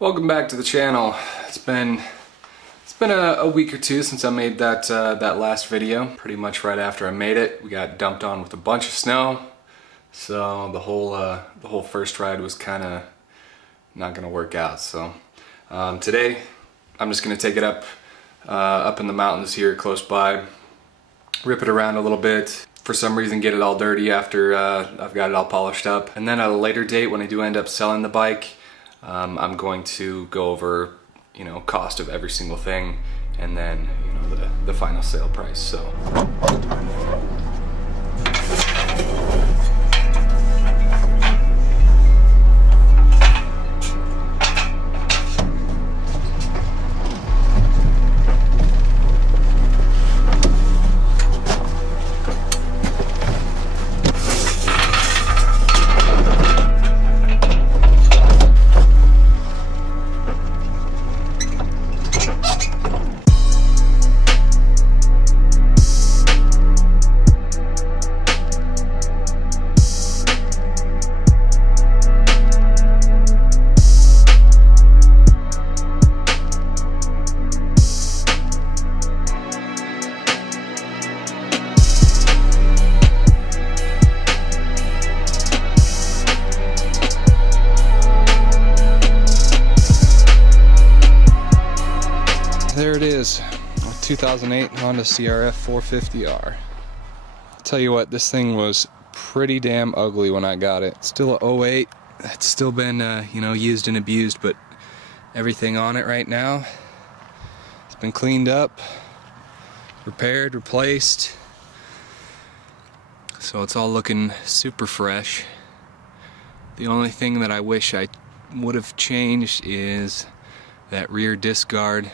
Welcome back to the channel. It's been a week or two since I made that last video. Pretty much right after I made it, we got dumped on with a bunch of snow. So the whole first ride was kind of not gonna work out. So today I'm just gonna take it up in the mountains here close by, rip it around a little bit. For some reason get it all dirty after I've got it all polished up. And then at a later date, when I do end up selling the bike, I'm going to go over, cost of every single thing, and then, the final sale price. So. There it is, a 2008 Honda Crf450r. I'll tell you what, this thing was pretty damn ugly when I got it. It's still a 08. It's still been, used and abused, but everything on it right now, it's been cleaned up, repaired, replaced. So it's all looking super fresh. The only thing that I wish I would have changed is that rear disc guard,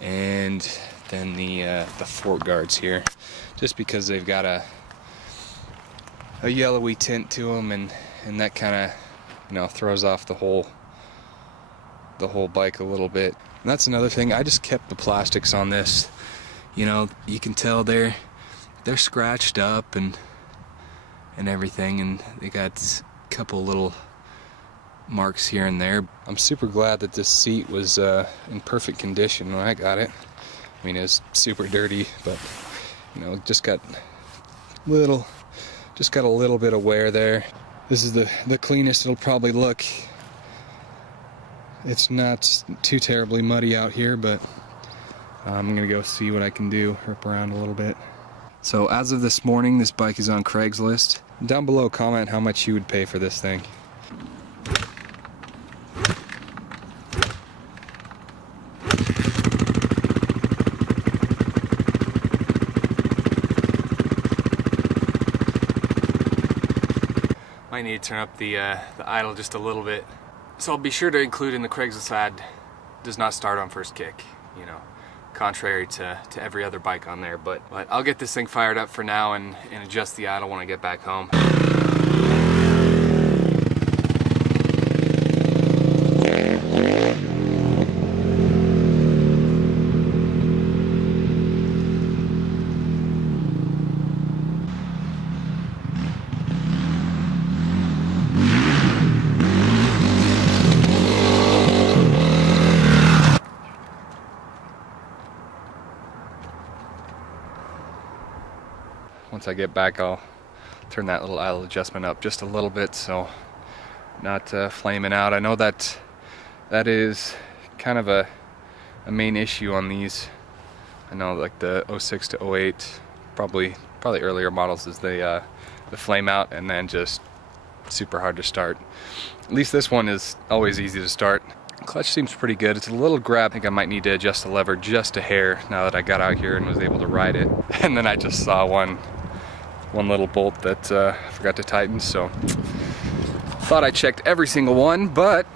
and then the fork guards here, just because they've got a yellowy tint to them, and that kind of throws off the whole bike a little bit. And that's another thing. I just kept the plastics on this. You can tell they're scratched up and everything, and they got a couple little marks here and there. I'm super glad that this seat was in perfect condition when I got it. I mean, it was super dirty, but just got a little bit of wear there. This is the cleanest it'll probably look. It's not too terribly muddy out here, but I'm gonna go see what I can do, rip around a little bit. So as of this morning, this bike is on Craigslist. Down below, comment how much you would pay for this thing. Might need to turn up the idle just a little bit. So I'll be sure to include in the Craigslist ad, does not start on first kick, contrary to every other bike on there. But I'll get this thing fired up for now and adjust the idle when I get back home. Once I get back, I'll turn that little idle adjustment up just a little bit, so not flaming out. I know that is kind of a main issue on these. I know like the 06 to 08, probably earlier models, is the flame out and then just super hard to start. At least this one is always easy to start. Clutch seems pretty good. It's a little grab. I think I might need to adjust the lever just a hair now that I got out here and was able to ride it. And then I just saw one little bolt that I forgot to tighten, so thought I checked every single one, but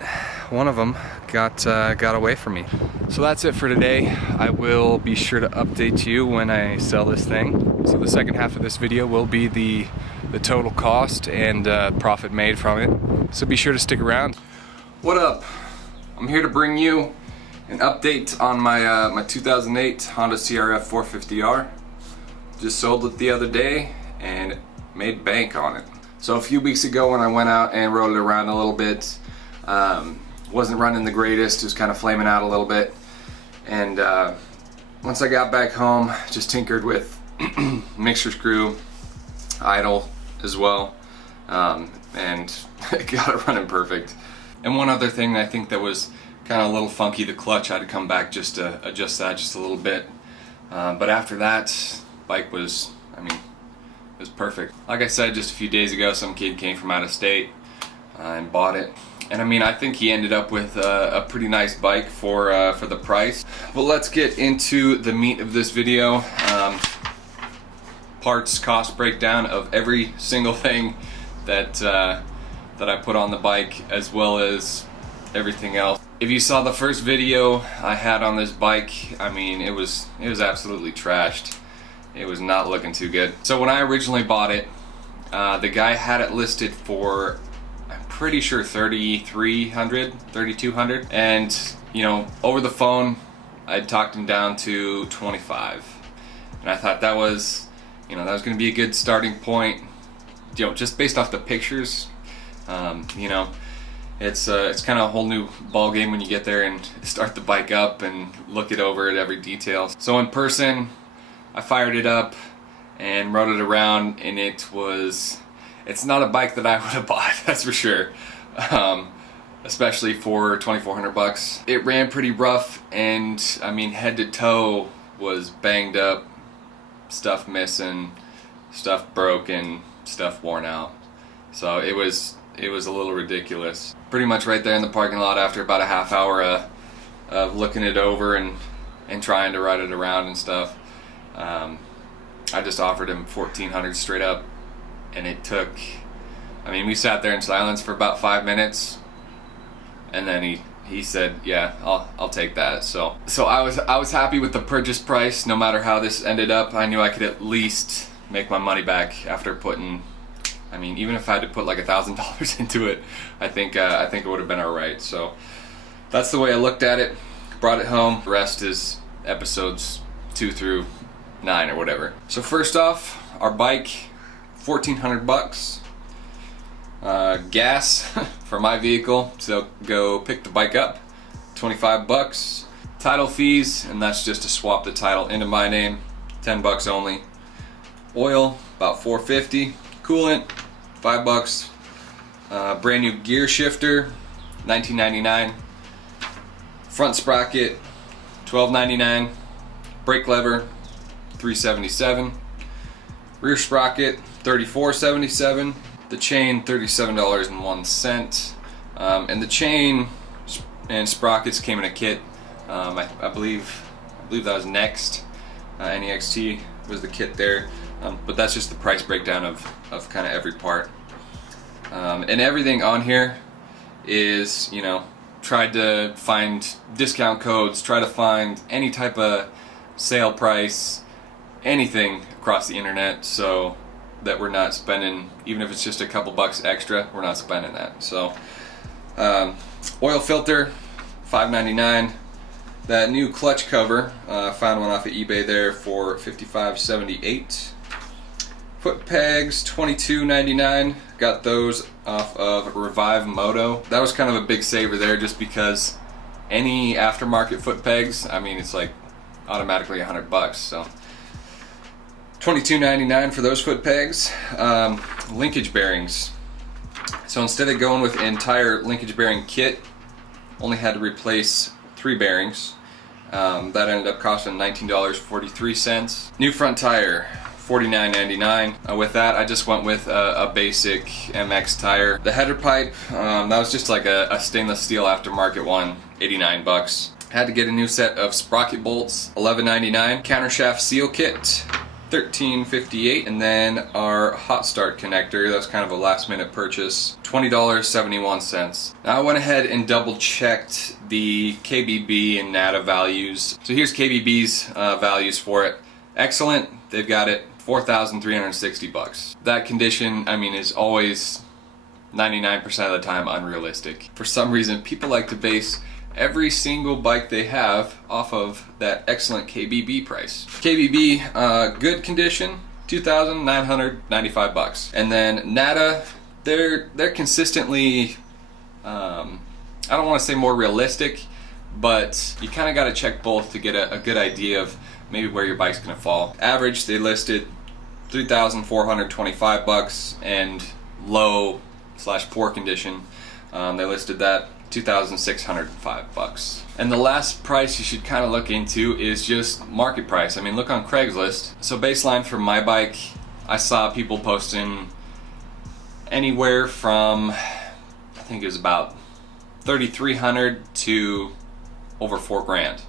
one of them got away from me. So that's it for today. I will be sure to update you when I sell this thing. So the second half of this video will be the total cost and profit made from it. So be sure to stick around. What up? I'm here to bring you an update on my my 2008 Honda Crf450r. Just sold it the other day and made bank on it. So a few weeks ago when I went out and rode it around a little bit, wasn't running the greatest. It was kind of flaming out a little bit. And once I got back home, just tinkered with mixer screw, idle as well, and got it running perfect. And one other thing I think that was kind of a little funky, the clutch. I had to come back just to adjust that just a little bit. But after that, bike was, I mean, it was perfect. Like I said, just a few days ago, some kid came from out of state and bought it. And I mean, I think he ended up with a pretty nice bike for the price. But let's get into the meat of this video. Parts, cost breakdown of every single thing that I put on the bike, as well as everything else. If you saw the first video I had on this bike, I mean, it was absolutely trashed. It was not looking too good. So when I originally bought it, the guy had it listed for, I'm pretty sure, $3,200, and you know, over the phone I talked him down to $25, and I thought that was, you know, that was going to be a good starting point, you know, just based off the pictures. You know, it's kind of a whole new ball game when you get there and start the bike up and look it over at every detail. So in person, I fired it up and rode it around, and it's not a bike that I would have bought, that's for sure. Especially for $2,400. It ran pretty rough, and I mean, head to toe was banged up, stuff missing, stuff broken, stuff worn out. So it was a little ridiculous. Pretty much right there in the parking lot, after about a half hour of looking it over and trying to ride it around and stuff, I just offered him $1,400 straight up, and it took, I mean, we sat there in silence for about 5 minutes, and then he said, yeah, I'll take that. So I was happy with the purchase price. No matter how this ended up, I knew I could at least make my money back after putting, I mean, even if I had to put like $1,000 into it, I think it would have been alright. So that's the way I looked at it. Brought it home. The rest is episodes 2 through 9 or whatever. So first off, our bike, $1,400. Gas for my vehicle, so go pick the bike up, $25. Title fees, and that's just to swap the title into my name, $10 only. Oil, about $4.50. Coolant, $5. Brand new gear shifter, $19.99. Front sprocket, $12.99. Brake lever, $3.77. Rear sprocket, $34.77. The chain, $37.01. And the chain and sprockets came in a kit. I believe that was Next. NEXT was the kit there. But that's just the price breakdown of kind of every part. And everything on here is, you know, tried to find discount codes, try to find any type of sale price, anything across the internet, so that we're not spending, even if it's just a couple bucks extra, we're not spending that. So oil filter, $5.99. That new clutch cover, found one off of eBay there for $55.78. Foot pegs, $22.99. Got those off of Revive Moto. That was kind of a big saver there, just because any aftermarket foot pegs, I mean, it's like automatically $100. So $22.99 for those foot pegs. Linkage bearings. So instead of going with an entire linkage bearing kit, only had to replace 3 bearings. That ended up costing $19.43. New front tire, $49.99. With that, I just went with a basic MX tire. The header pipe, that was just like a stainless steel aftermarket one, $89. Had to get a new set of sprocket bolts, $11.99. Countershaft seal kit, $13.58, and then our hot start connector, that's kind of a last minute purchase, $20.71. Now I went ahead and double checked the KBB and NADA values. So here's KBB's values for it. Excellent, they've got it $4,360. That condition, I mean, is always 99% of the time unrealistic. For some reason, people like to base every single bike they have off of that excellent KBB price. KBB, good condition, $2,995. And then NADA, they're consistently I don't want to say more realistic, but you kind of got to check both to get a good idea of maybe where your bike's going to fall. Average, they listed $3,425, and low / poor condition, they listed that $2,605. And the last price you should kind of look into is just market price. I mean, look on Craigslist. So baseline for my bike, I saw people posting anywhere from, I think it was about $3,300 to over $4,000.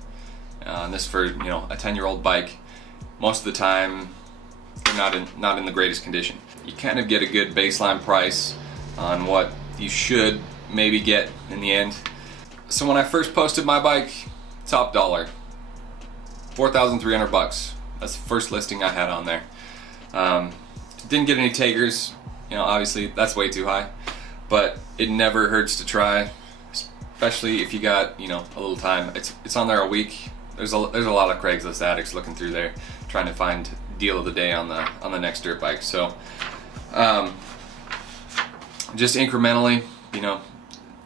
And this for, you know, a 10-year-old bike. Most of the time, they're not in the greatest condition. You kind of get a good baseline price on what you should maybe get in the end. So when I first posted my bike, top dollar, $4,300. That's the first listing I had on there. Didn't get any takers. You know, obviously that's way too high, but it never hurts to try, especially if you got, you know, a little time. It's on there a week. There's a lot of Craigslist addicts looking through there trying to find deal of the day on the next dirt bike. So just incrementally, you know,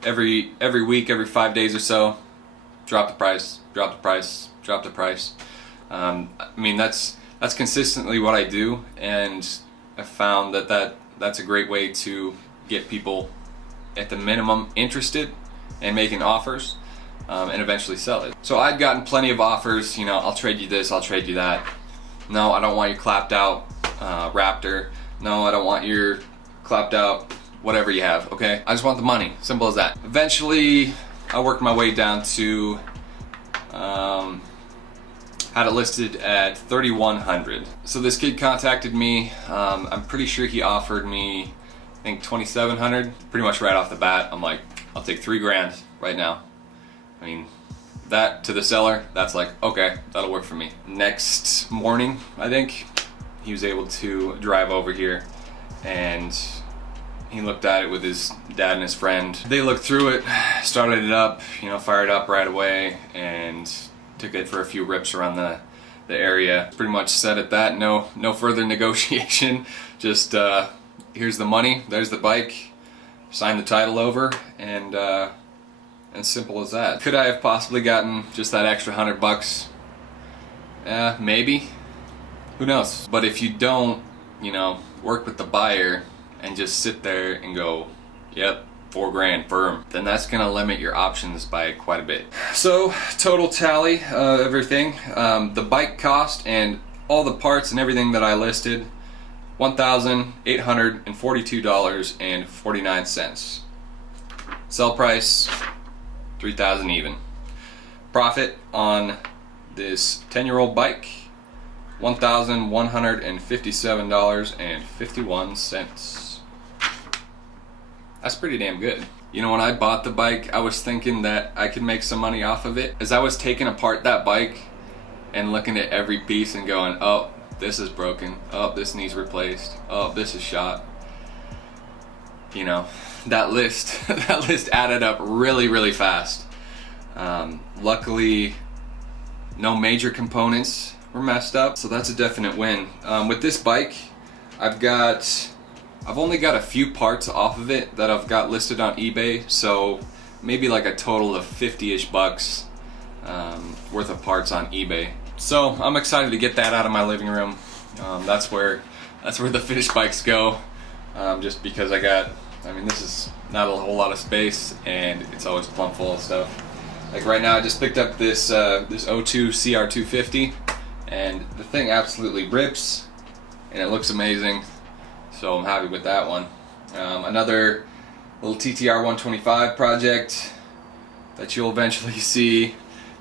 every week, every 5 days or so, drop the price, drop the price, drop the price. I mean, that's consistently what I do, and I found that's a great way to get people at the minimum interested and making offers, and eventually sell it. So I'd gotten plenty of offers, you know, I'll trade you this, I'll trade you that. No, I don't want your clapped out Raptor. No, I don't want your clapped out whatever you have, okay? I just want the money, simple as that. Eventually, I worked my way down to, had it listed at $3,100. So this kid contacted me. I'm pretty sure he offered me, I think $2,700, pretty much right off the bat. I'm like, I'll take $3,000 right now. I mean, that to the seller, that's like, okay, that'll work for me. Next morning, I think, he was able to drive over here, and he looked at it with his dad and his friend. They looked through it, started it up, you know, fired up right away, and took it for a few rips around the area. Pretty much set at that, no further negotiation. Just here's the money, there's the bike, sign the title over, and simple as that. Could I have possibly gotten just that extra $100? Maybe. Who knows? But if you don't, you know, work with the buyer and just sit there and go, yep, $4,000 firm, then that's gonna limit your options by quite a bit. So total tally of everything, the bike cost and all the parts and everything that I listed, $1,842.49. Sell price, $3,000 even. Profit on this 10-year-old bike, $1,157.51. That's pretty damn good. You know, when I bought the bike, I was thinking that I could make some money off of it. As I was taking apart that bike and looking at every piece and going, oh, this is broken. Oh, this needs replaced. Oh, this is shot. You know, that list added up really, really fast. Luckily, no major components were messed up, so that's a definite win. With this bike, I've only got a few parts off of it that I've got listed on eBay, so maybe like a total of 50-ish bucks worth of parts on eBay. So I'm excited to get that out of my living room. That's where the finished bikes go. Just because I mean, this is not a whole lot of space, and it's always plumb full of stuff. Like right now, I just picked up this O2 CR250, and the thing absolutely rips, and it looks amazing. So I'm happy with that one. Another little TTR 125 project that you'll eventually see.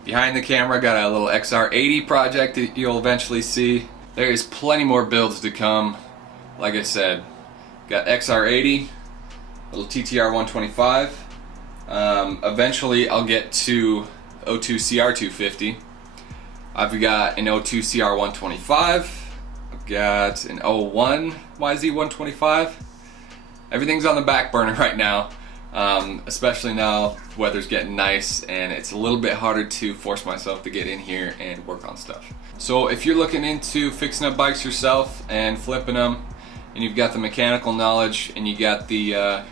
Behind the camera, got a little XR80 project that you'll eventually see. There is plenty more builds to come. Like I said, got XR80, little TTR 125. Eventually I'll get to O2 CR250. I've got an O2 CR 125. I've got an 01 YZ 125. Everything's on the back burner right now, especially now the weather's getting nice and it's a little bit harder to force myself to get in here and work on stuff. So if you're looking into fixing up bikes yourself and flipping them, and you've got the mechanical knowledge and you got the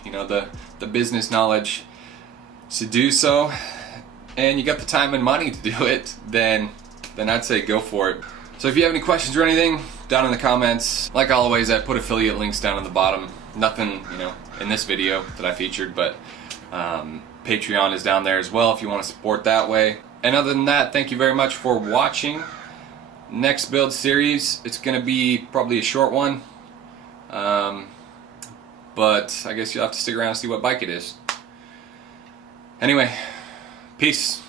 the business knowledge, to do so, and you got the time and money to do it, then I'd say go for it. So if you have any questions or anything, down in the comments. Like always, I put affiliate links down at the bottom. Nothing, you know, in this video that I featured, but Patreon is down there as well if you want to support that way. And other than that, thank you very much for watching. Next build series, it's going to be probably a short one, but I guess you'll have to stick around and see what bike it is. Anyway, peace.